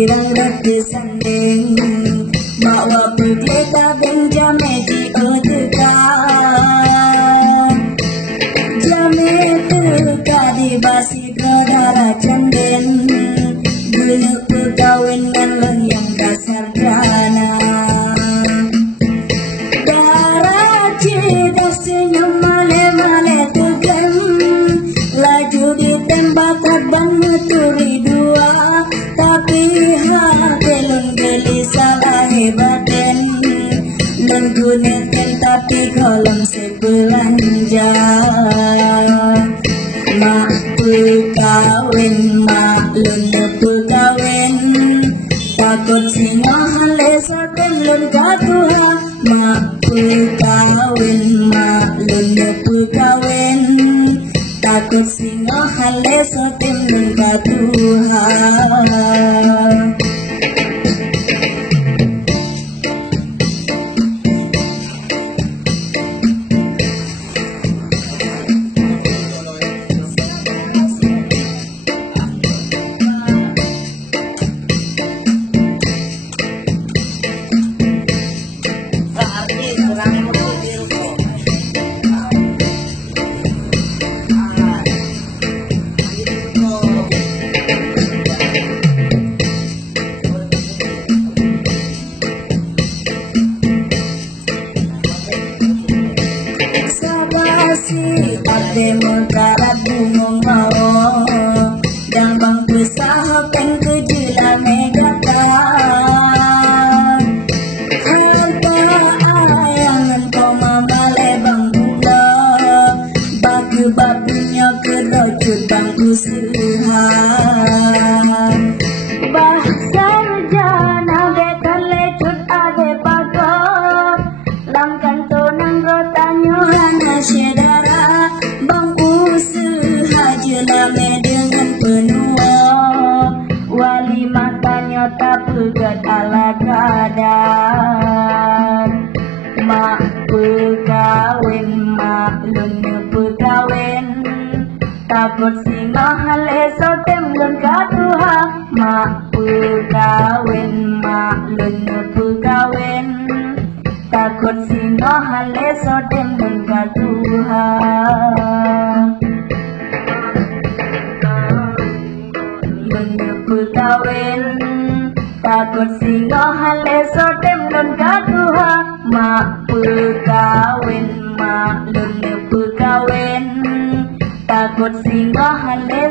pirang roti sanding bawa putih tabeng jame di otka jame teka di basi kedara cenden dulu kawin ngan yang dasar jana darah cinta senyum male-male tegang laju ditembak kadang meturi dua tapi hati lun gelisah hebaten lun gunetin tapi kolam sebelanja mak kawin mak lun kawin takut singahan lesa ten lun katuha mak kawin mak lun kawin takut singahan lesa ten lun katuha. Ate mengkarat bungong mau dan bangku sahakan kejila megakan harta ayangan kau mamale bangkula baku-bakunya kerocut bangku suhan bah sarjana bekan lecut ade pagar langkan tonang rotanyo hana syedara lame dengan penua wali matanya tak pegat ala kadar mak pekawin mak lun pekawin takut singahan leso tem lun katuha mak pekawin mak lun pekawin takut singahan leso tem lun katuha. Kawin takut singahan leso tem lun katuha mak pekawin mak lun pekawin takut singahan leso